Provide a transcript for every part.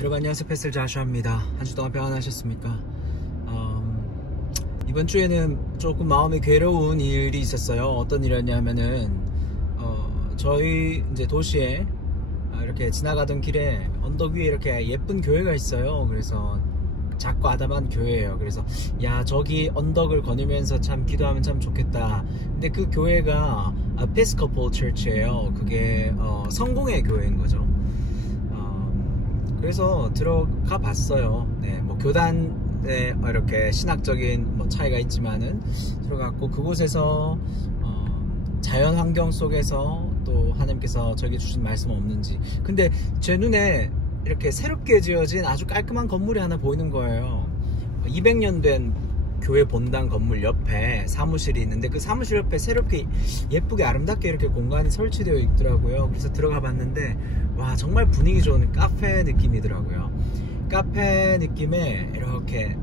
여러분 안녕하세요. 패스터 자슈아입니다. 한 주 동안 평안하셨습니까? 이번 주에는 조금 마음이 괴로운 일이 있었어요. 어떤 일이었냐면은 저희 이제 도시에 이렇게 지나가던 길에 언덕 위에 이렇게 예쁜 교회가 있어요. 그래서 작고 아담한 교회예요. 그래서 야, 저기 언덕을 거니면서 참 기도하면 참 좋겠다. 근데 그 교회가 에피스코폴 처치예요. 그게 성공의 교회인 거죠. 그래서 들어가 봤어요. 네, 뭐 교단에 이렇게 신학적인 뭐 차이가 있지만은 들어갔고, 그곳에서 자연 환경 속에서 또 하나님께서 저에게 주신 말씀은 없는지, 근데 제 눈에 이렇게 새롭게 지어진 아주 깔끔한 건물이 하나 보이는 거예요. 200년 된 교회 본당 건물 옆에 사무실이 있는데, 그 사무실 옆에 새롭게 예쁘게 아름답게 이렇게 공간이 설치되어 있더라고요. 그래서 들어가 봤는데 와, 정말 분위기 좋은 카페 느낌이더라고요. 카페 느낌에 이렇게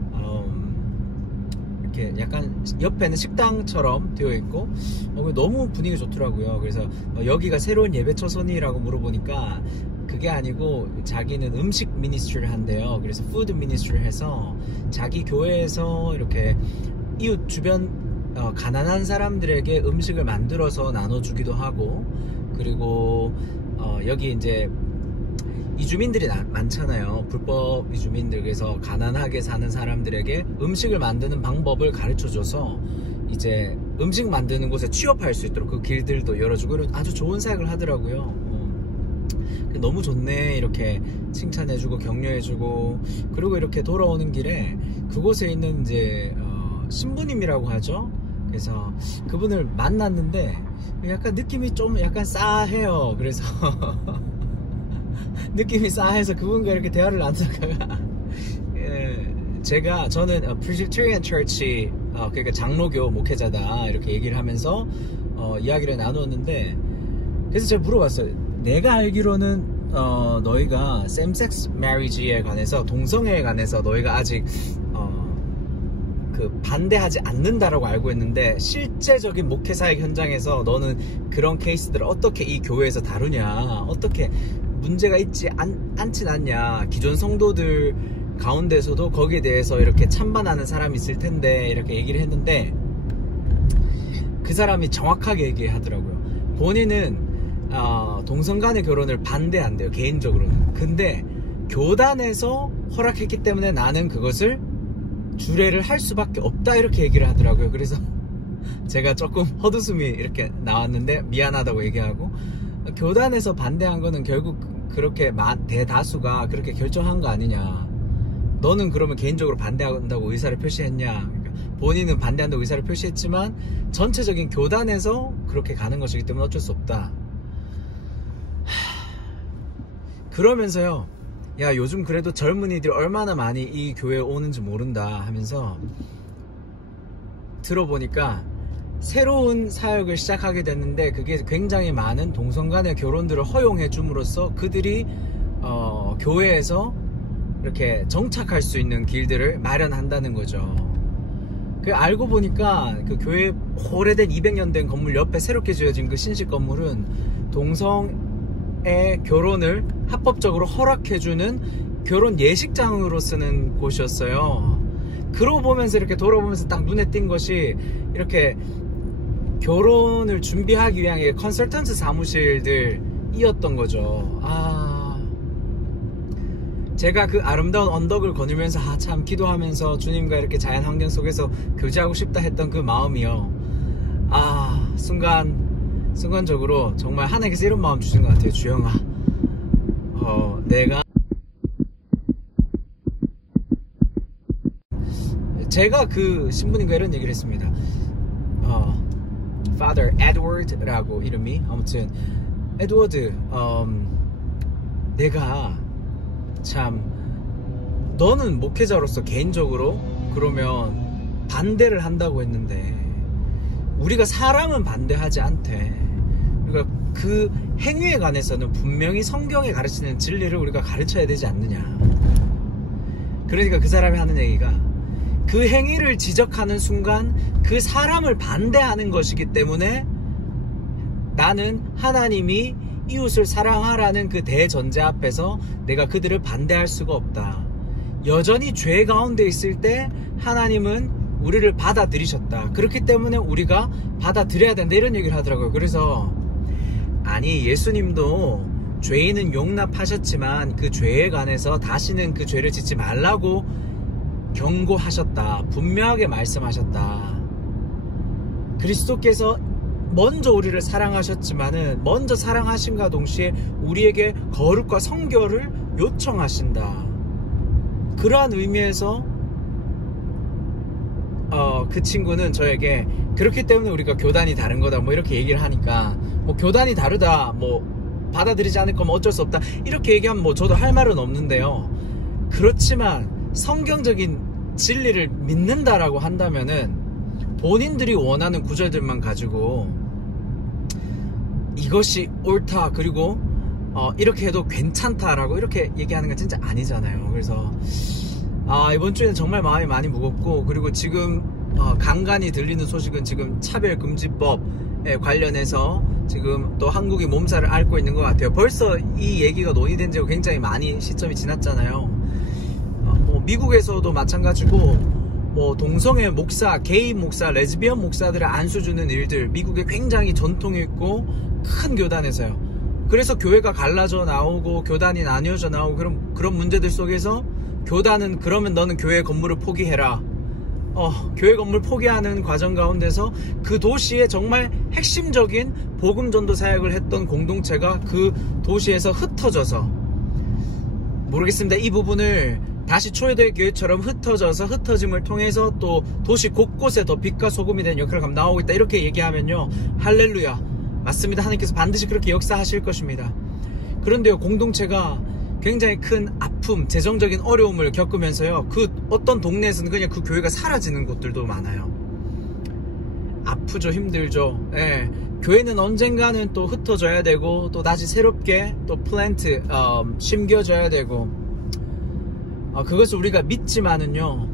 약간 옆에는 식당처럼 되어 있고 너무 분위기 좋더라고요. 그래서 여기가 새로운 예배처선이라고 물어보니까 그게 아니고 자기는 음식 미니스트리를 한대요. 그래서 푸드 미니스트리를 해서 자기 교회에서 이렇게 이웃 주변 가난한 사람들에게 음식을 만들어서 나눠주기도 하고, 그리고 여기 이제 이주민들이 많잖아요. 불법 이주민들. 그래서 가난하게 사는 사람들에게 음식을 만드는 방법을 가르쳐줘서 이제 음식 만드는 곳에 취업할 수 있도록 그 길들도 열어주고, 아주 좋은 사역을 하더라고요. 너무 좋네, 이렇게 칭찬해주고 격려해주고. 그리고 이렇게 돌아오는 길에 그곳에 있는 이제 신부님이라고 하죠. 그래서 그분을 만났는데 약간 느낌이 좀 약간 싸해요. 그래서 느낌이 싸해서 그분과 이렇게 대화를 나누다가 저는 Presbyterian Church, 그러니까 장로교 목회자다 이렇게 얘기를 하면서 이야기를 나누었는데, 그래서 제가 물어봤어요. 내가 알기로는 너희가 same-sex marriage에 관해서, 동성애에 관해서 너희가 아직 반대하지 않는다라고 알고 있는데, 실제적인 목회사역 현장에서 너는 그런 케이스들을 어떻게 이 교회에서 다루냐, 어떻게 문제가 있지 않진 않냐, 기존 성도들 가운데서도 거기에 대해서 이렇게 찬반하는 사람이 있을 텐데, 이렇게 얘기를 했는데, 그 사람이 정확하게 얘기하더라고요. 본인은 동성 간의 결혼을 반대한대요, 개인적으로는. 근데 교단에서 허락했기 때문에 나는 그것을 주례를 할 수밖에 없다, 이렇게 얘기를 하더라고요. 그래서 제가 조금 헛웃음이 이렇게 나왔는데 미안하다고 얘기하고, 교단에서 반대한 거는 결국 그렇게 대다수가 그렇게 결정한 거 아니냐, 너는 그러면 개인적으로 반대한다고 의사를 표시했냐. 그러니까 본인은 반대한다고 의사를 표시했지만 전체적인 교단에서 그렇게 가는 것이기 때문에 어쩔 수 없다. 그러면서요, 야, 요즘 그래도 젊은이들이 얼마나 많이 이 교회에 오는지 모른다 하면서 들어보니까 새로운 사역을 시작하게 됐는데, 그게 굉장히 많은 동성 간의 결혼들을 허용해 줌으로써 그들이 교회에서 이렇게 정착할 수 있는 길들을 마련한다는 거죠. 그 알고 보니까 그 교회 오래된 200년 된 건물 옆에 새롭게 지어진 그 신식 건물은 동성애 결혼을 합법적으로 허락해주는 결혼 예식장으로 쓰는 곳이었어요. 그러고 보면서 이렇게 돌아보면서 딱 눈에 띈 것이, 이렇게 결혼을 준비하기 위한 컨설턴트 사무실들이었던 거죠. 제가 그 아름다운 언덕을 거니면서 참 기도하면서 주님과 이렇게 자연 환경 속에서 교제하고 싶다 했던 그 마음이요, 순간적으로 정말 하나님께서 이런 마음 주신 것 같아요. 주영아, 제가 그 신부님과 이런 얘기를 했습니다. Father Edward라고 이름이, 아무튼 에드워드, 내가 참, 너는 목회자로서 개인적으로 그러면 반대를 한다고 했는데 우리가 사람은 반대하지 않대. 그러니까 그 행위에 관해서는 분명히 성경에 가르치는 진리를 우리가 가르쳐야 되지 않느냐. 그러니까 그 사람이 하는 얘기가, 그 행위를 지적하는 순간 그 사람을 반대하는 것이기 때문에 나는 하나님이 이웃을 사랑하라는 그 대전제 앞에서 내가 그들을 반대할 수가 없다. 여전히 죄 가운데 있을 때 하나님은 우리를 받아들이셨다. 그렇기 때문에 우리가 받아들여야 된다. 이런 얘기를 하더라고요. 그래서 아니, 예수님도 죄인은 용납하셨지만 그 죄에 관해서 다시는 그 죄를 짓지 말라고 경고하셨다. 분명하게 말씀하셨다. 그리스도께서 먼저 우리를 사랑하셨지만은 먼저 사랑하신과 동시에 우리에게 거룩과 성결을 요청하신다. 그러한 의미에서 그 친구는 저에게 그렇기 때문에 우리가 교단이 다른 거다 뭐 이렇게 얘기를 하니까, 뭐 교단이 다르다, 뭐 받아들이지 않을 거면 어쩔 수 없다 이렇게 얘기하면 뭐 저도 할 말은 없는데요. 그렇지만 성경적인 진리를 믿는다라고 한다면은 본인들이 원하는 구절들만 가지고 이것이 옳다, 그리고 이렇게 해도 괜찮다라고 이렇게 얘기하는 건 진짜 아니잖아요. 그래서 이번 주에는 정말 마음이 많이 무겁고, 그리고 지금 간간히 들리는 소식은 지금 차별금지법에 관련해서 지금 또 한국이 몸살을 앓고 있는 것 같아요. 벌써 이 얘기가 논의된 지가 굉장히 많이 시점이 지났잖아요. 뭐 미국에서도 마찬가지고, 뭐 동성애 목사, 게이 목사, 레즈비언 목사들을 안수 주는 일들 미국에 굉장히 전통이 있고 큰 교단에서요. 그래서 교회가 갈라져 나오고 교단이 나뉘어져 나오고 그런 문제들 속에서 교단은 그러면 너는 교회 건물을 포기해라. 교회 건물 포기하는 과정 가운데서 그 도시에 정말 핵심적인 복음 전도 사역을 했던 공동체가 그 도시에서 흩어져서, 모르겠습니다. 이 부분을 다시 초대교회 교회처럼 흩어짐을 통해서 또 도시 곳곳에 더 빛과 소금이 되는 역할을 하면 나오고 있다. 이렇게 얘기하면요, 할렐루야, 맞습니다. 하나님께서 반드시 그렇게 역사하실 것입니다. 그런데요, 공동체가 굉장히 큰 아픔, 재정적인 어려움을 겪으면서요, 그 어떤 동네에서는 그냥 그 교회가 사라지는 곳들도 많아요. 아프죠, 힘들죠. 예. 교회는 언젠가는 또 흩어져야 되고 또 다시 새롭게 또 플랜트 심겨져야 되고, 그것을 우리가 믿지만은요,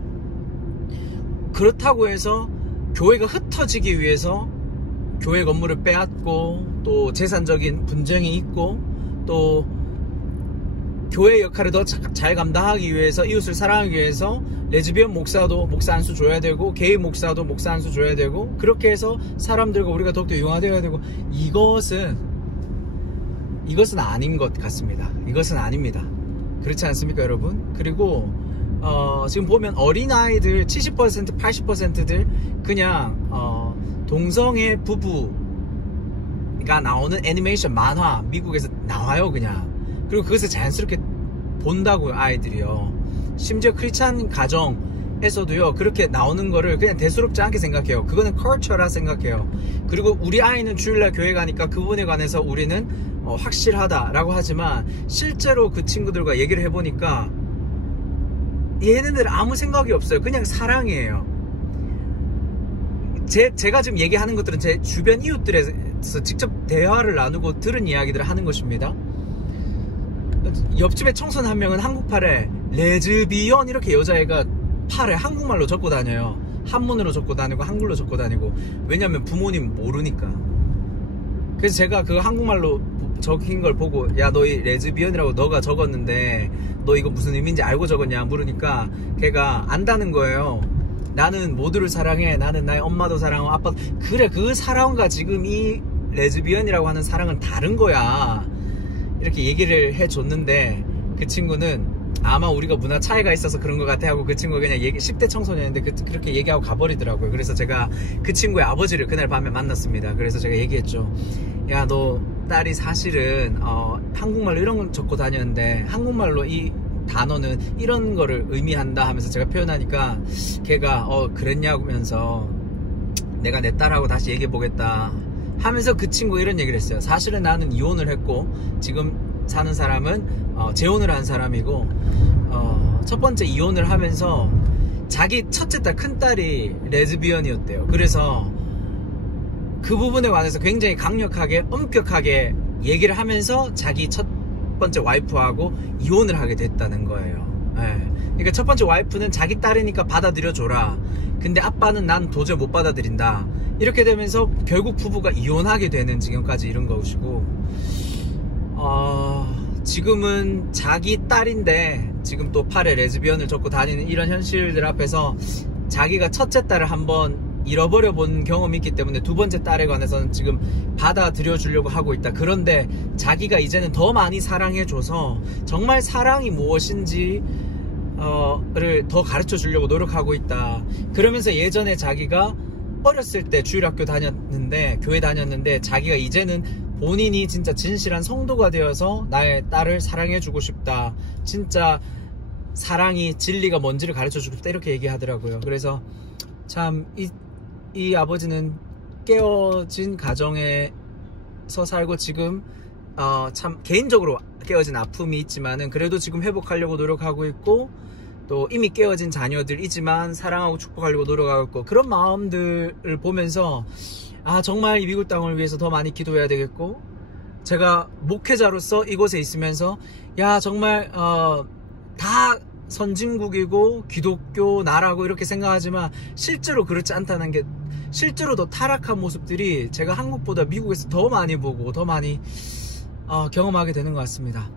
그렇다고 해서 교회가 흩어지기 위해서 교회 건물을 빼앗고 또 재산적인 분쟁이 있고 또 교회 역할을 더 잘 감당하기 위해서, 이웃을 사랑하기 위해서 레즈비언 목사도 목사 안수 줘야 되고 게이 목사도 목사 안수 줘야 되고, 그렇게 해서 사람들과 우리가 더욱더 융화되어야 되고, 이것은 아닌 것 같습니다. 이것은 아닙니다. 그렇지 않습니까, 여러분? 그리고 지금 보면 어린아이들 70% 80%들 그냥 동성애 부부가 나오는 애니메이션 만화 미국에서 나와요, 그냥. 그리고 그것을 자연스럽게 본다고요, 아이들이요. 심지어 크리스찬 가정에서도요, 그렇게 나오는 거를 그냥 대수롭지 않게 생각해요. 그거는 컬처라 생각해요. 그리고 우리 아이는 주일날 교회 가니까 그 부분에 관해서 우리는 확실하다라고 하지만, 실제로 그 친구들과 얘기를 해보니까 얘네들 아무 생각이 없어요. 그냥 사랑이에요. 제가 지금 얘기하는 것들은 제 주변 이웃들에서 직접 대화를 나누고 들은 이야기들을 하는 것입니다. 옆집에 청소년 한 명은 한국팔에 레즈비언 이렇게 여자애가 팔에 한국말로 적고 다녀요. 한문으로 적고 다니고 한글로 적고 다니고. 왜냐면 부모님 모르니까. 그래서 제가 그 한국말로 적힌 걸 보고, 야, 너 이 레즈비언이라고 너가 적었는데 너 이거 무슨 의미인지 알고 적었냐 물으니까 걔가 안다는 거예요. 나는 모두를 사랑해. 나는 나의 엄마도 사랑하고 아빠도. 그래, 그 사랑과 지금 이 레즈비언이라고 하는 사랑은 다른 거야. 이렇게 얘기를 해줬는데, 그 친구는 아마 우리가 문화 차이가 있어서 그런 것 같아 하고, 그 친구가 그냥 10대 청소년인데 그렇게 얘기하고 가버리더라고요. 그래서 제가 그 친구의 아버지를 그날 밤에 만났습니다. 그래서 제가 얘기했죠. 야, 너 딸이 사실은 한국말로 이런 걸 적고 다녔는데 한국말로 이 단어는 이런 거를 의미한다 하면서 제가 표현하니까 걔가 그랬냐면서 내가 내 딸하고 다시 얘기해 보겠다 하면서 그 친구가 이런 얘기를 했어요. 사실은 나는 이혼을 했고 지금 사는 사람은 재혼을 한 사람이고, 첫 번째 이혼을 하면서 자기 첫째 딸 큰딸이 레즈비언이었대요. 그래서 그 부분에 관해서 굉장히 강력하게 엄격하게 얘기를 하면서 자기 첫 번째 와이프하고 이혼을 하게 됐다는 거예요. 그러니까 첫 번째 와이프는 자기 딸이니까 받아들여줘라. 근데 아빠는 난 도저히 못 받아들인다. 이렇게 되면서 결국 부부가 이혼하게 되는 지경까지 이른 것이고, 지금은 자기 딸인데 지금 또 팔에 레즈비언을 젓고 다니는 이런 현실들 앞에서 자기가 첫째 딸을 한번 잃어버려 본 경험이 있기 때문에 두 번째 딸에 관해서는 지금 받아들여 주려고 하고 있다. 그런데 자기가 이제는 더 많이 사랑해줘서 정말 사랑이 무엇인지 를 더 가르쳐 주려고 노력하고 있다. 그러면서 예전에 자기가 어렸을 때 주일학교 다녔는데, 교회 다녔는데, 자기가 이제는 본인이 진짜 진실한 성도가 되어서 나의 딸을 사랑해주고 싶다. 진짜 사랑이, 진리가 뭔지를 가르쳐 주고 싶다. 이렇게 얘기하더라고요. 그래서 참 이 아버지는 깨어진 가정에서 살고 지금 참 개인적으로 깨어진 아픔이 있지만은 그래도 지금 회복하려고 노력하고 있고, 또 이미 깨어진 자녀들이지만 사랑하고 축복하려고 노력하고 있고, 그런 마음들을 보면서 정말 이 미국 땅을 위해서 더 많이 기도해야 되겠고, 제가 목회자로서 이곳에 있으면서 정말 다 선진국이고 기독교 나라고 이렇게 생각하지만 실제로 그렇지 않다는 게, 실제로 더 타락한 모습들이 제가 한국보다 미국에서 더 많이 보고 더 많이 경험하게 되는 것 같습니다.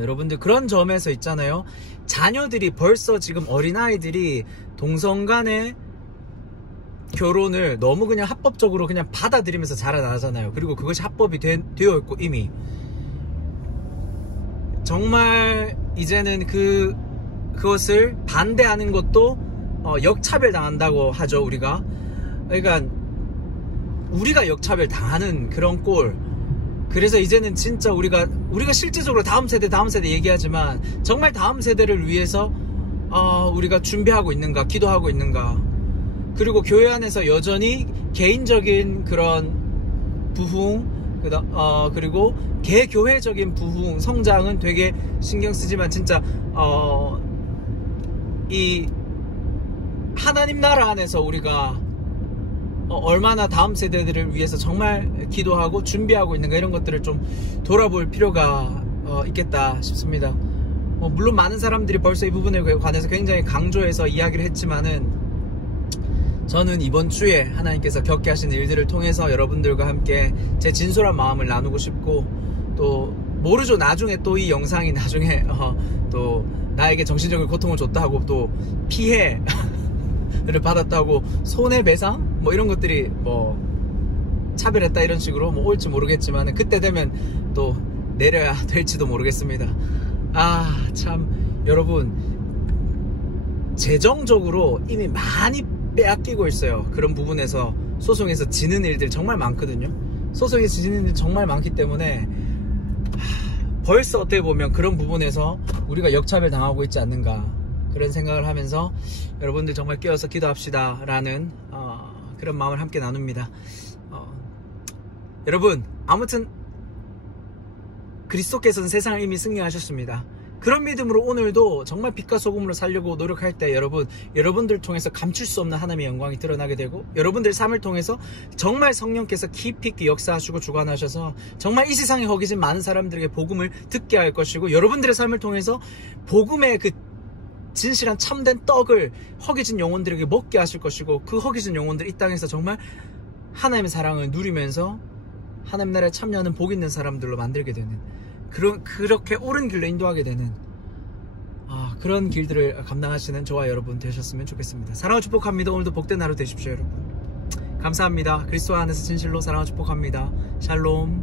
여러분들 그런 점에서 있잖아요. 자녀들이 벌써 지금 어린아이들이 동성 간의 결혼을 너무 그냥 합법적으로 그냥 받아들이면서 자라나잖아요. 그리고 그것이 합법이 되어 있고 이미 정말 이제는 그것을 반대하는 것도 역차별 당한다고 하죠. 우리가 역차별 당하는 그런 꼴. 그래서 이제는 진짜 우리가 실제적으로 다음 세대 얘기하지만 정말 다음 세대를 위해서 우리가 준비하고 있는가, 기도하고 있는가. 그리고 교회 안에서 여전히 개인적인 그런 부흥, 그리고 개교회적인 부흥, 성장은 되게 신경 쓰지만 진짜 이 하나님 나라 안에서 우리가 얼마나 다음 세대들을 위해서 정말 기도하고 준비하고 있는가, 이런 것들을 좀 돌아볼 필요가 있겠다 싶습니다. 물론 많은 사람들이 벌써 이 부분에 관해서 굉장히 강조해서 이야기를 했지만은, 저는 이번 주에 하나님께서 겪게 하시는 일들을 통해서 여러분들과 함께 제 진솔한 마음을 나누고 싶고, 또 모르죠, 나중에 또 이 영상이 나중에 또 나에게 정신적인 고통을 줬다고, 또 피해를 받았다고 손해배상 뭐 이런 것들이 뭐 차별했다 이런 식으로 뭐 올지 모르겠지만, 그때 되면 또 내려야 될지도 모르겠습니다. 참 여러분, 재정적으로 이미 많이 빼앗기고 있어요. 그런 부분에서 소송에서 지는 일들 정말 많거든요. 소송에서 지는 일들 정말 많기 때문에 벌써 어떻게 보면 그런 부분에서 우리가 역차별 당하고 있지 않는가, 그런 생각을 하면서 여러분들 정말 깨어서 기도합시다 라는 그런 마음을 함께 나눕니다. 여러분, 아무튼 그리스도께서는 세상을 이미 승리하셨습니다. 그런 믿음으로 오늘도 정말 빛과 소금으로 살려고 노력할 때 여러분들 통해서 감출 수 없는 하나님의 영광이 드러나게 되고, 여러분들 삶을 통해서 정말 성령께서 깊이 있게 역사하시고 주관하셔서 정말 이 세상에 허기진 많은 사람들에게 복음을 듣게 할 것이고, 여러분들의 삶을 통해서 복음의 그 진실한 참된 떡을 허기진 영혼들에게 먹게 하실 것이고, 그 허기진 영혼들 이 땅에서 정말 하나님의 사랑을 누리면서 하나님 나라에 참여하는 복 있는 사람들로 만들게 되는, 그렇게 옳은 길로 인도하게 되는 그런 길들을 감당하시는 저와 여러분 되셨으면 좋겠습니다. 사랑을 축복합니다. 오늘도 복된 하루 되십시오. 여러분 감사합니다. 그리스도 안에서 진실로 사랑을 축복합니다. 샬롬.